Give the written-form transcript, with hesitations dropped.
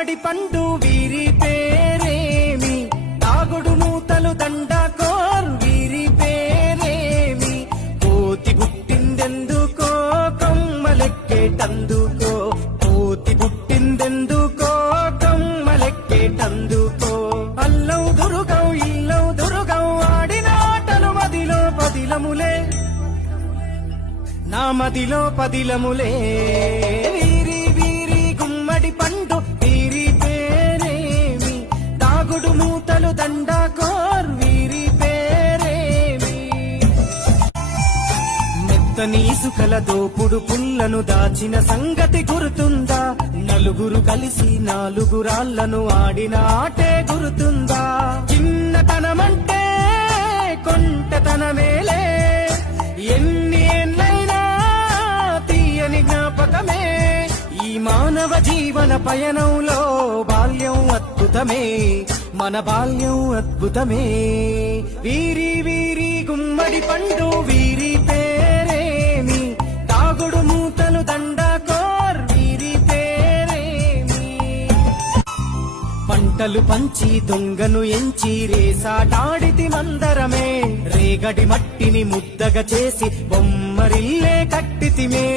గుమ్మడి పండు వీరి పేరేమి, తాగుడు మూతలు దండాకోర్ వీరి పేరేమి, కోతి పుట్టిందెందుకో కొమ్మలెక్కేటందుకో, కోతి పుట్టిందెందుకో కొమ్మలెక్కేటందుకో, అల్లౌ దురుగౌ ఇల్లౌ దురుగౌ ఆడిన ఆటలు మదిలో పదిలములే, నా మదిలో పదిలములే, వీరి వీరి గుమ్మడి పండు వీరి పేరేమి, తాగుడు మూతలు దండాకోర్ వీరి పేరేమి, మెత్తని ఇసుకల దోపుడు పుల్లను దాచిన సంగతి గుర్తుందా, నలుగురు కలిసి నాలుగురాళ్లను ఆడిన ఆటే గుర్తుందా, చిన్నతనమంటే కొంటతనమేలే, ఎన్ని ఏళ్ళైనా తీయని జ్ఞాపకమే, ఈ మానవ జీవన పయనంలో బాల్యం అద్భుతమే, మన బాల్యం అద్భుతమే, వీరి వీరి గుమ్మడి పండు వీరి పేరేమి, తాగుడు మూతలు దండాకోర్ వీరి పేరేమి, పంటలు పంచి దొంగను ఎంచి రేసాటాడితి మందరమే, రేగడి మట్టిని ముద్దగా చేసి బొమ్మరిల్లే కట్టితిమే.